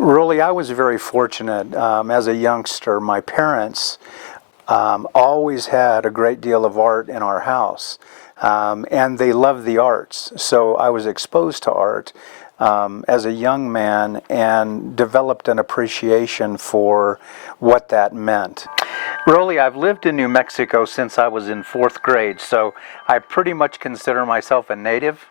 Really, I was very fortunate. As a youngster, my parents always had a great deal of art in our house, and they loved the arts. So I was exposed to art as a young man and developed an appreciation for what that meant. Rollie, I've lived in New Mexico since I was in 4th grade, so I pretty much consider myself a native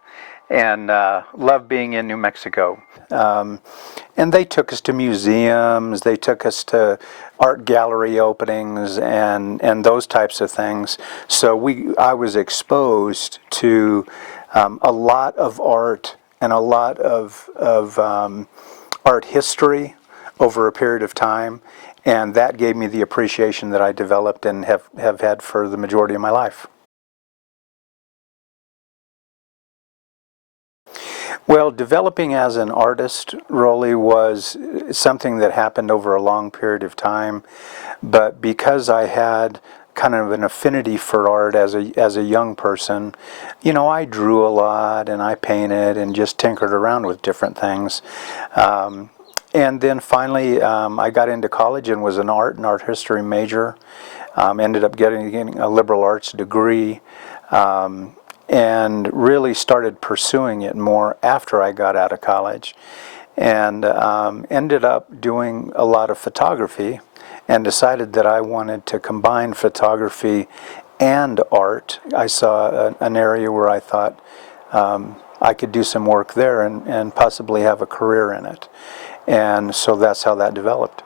and love being in New Mexico. And they took us to museums, they took us to art gallery openings and those types of things. So I was exposed to a lot of art and a lot of art history over a period of time, and that gave me the appreciation that I developed and have had for the majority of my life. Well, developing as an artist, Rollie, was something that happened over a long period of time, but because I had kind of an affinity for art as a young person, you know, I drew a lot and I painted and just tinkered around with different things. And then finally, I got into college and was an art and art history major. Ended up getting a liberal arts degree. And really started pursuing it more after I got out of college, and ended up doing a lot of photography and decided that I wanted to combine photography and art. I saw an area where I thought I could do some work there and possibly have a career in it. And so that's how that developed.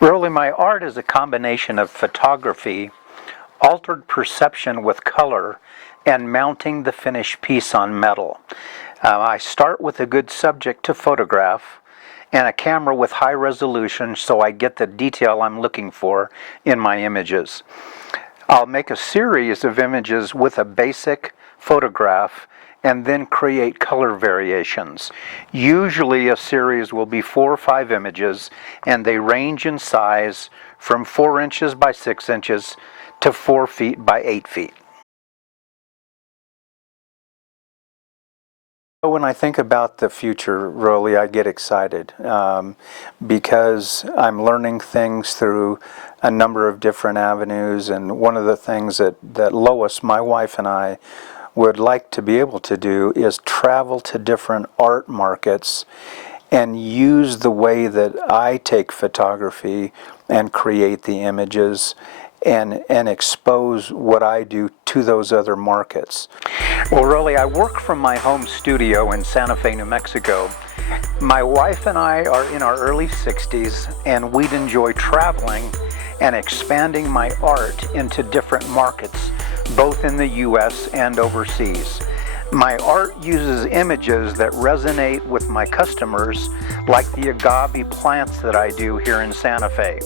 Really, my art is a combination of photography, altered perception with color, and mounting the finished piece on metal. I start with a good subject to photograph and a camera with high resolution so I get the detail I'm looking for in my images. I'll make a series of images with a basic photograph and then create color variations. Usually a series will be 4 or 5 images, and they range in size from 4 inches by 6 inches to 4 feet by 8 feet. When I think about the future, Rollie, I get excited because I'm learning things through a number of different avenues, and one of the things that Lois, my wife, and I would like to be able to do is travel to different art markets and use the way that I take photography and create the images and expose what I do to those other markets. Well, Rollie, I work from my home studio in Santa Fe, New Mexico. My wife and I are in our early 60s, and we'd enjoy traveling and expanding my art into different markets, both in the U.S. and overseas. My art uses images that resonate with my customers, like the agave plants that I do here in Santa Fe.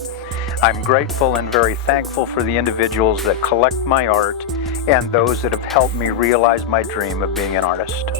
I'm grateful and very thankful for the individuals that collect my art and those that have helped me realize my dream of being an artist.